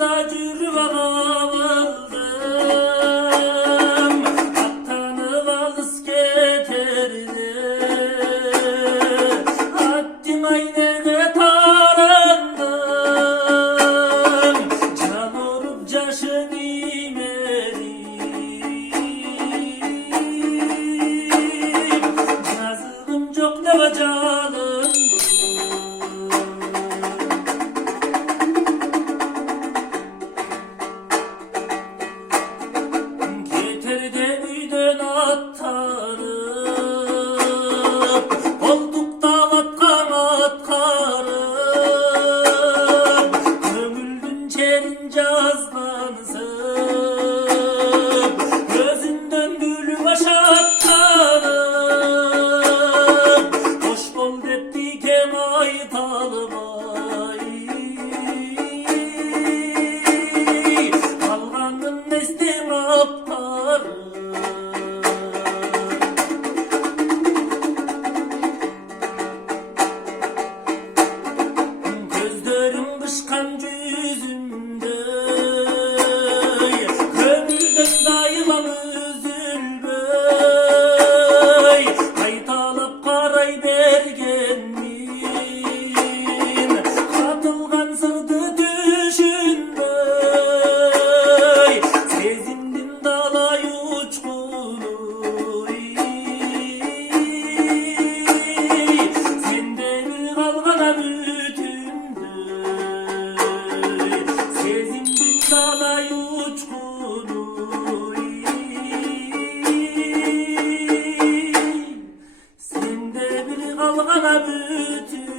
da жүрүp алдым, аттанып алыс кетерде. Аттың айнеге таландым, жан уруп жашың имерим, жазыгым жок деп жалындым. Кетерде үйдөн аттарып, колтуктап аткан аткарып, көңүлдүн черин жазгансып, көзүндөн күлүп ашаттанып, кош бол депти кем айта албай, калганын эстең аптарып. Gözlerim kışkan yüzümdey, kömürden dayılam üzülbey, kaytalap karay bergenin, katılgan sırdı düşünbey, sezindin dalay uçkunu, sende bir kalgana bütündey, sezindin dalay uçkunu, sende bir kalgana bütün.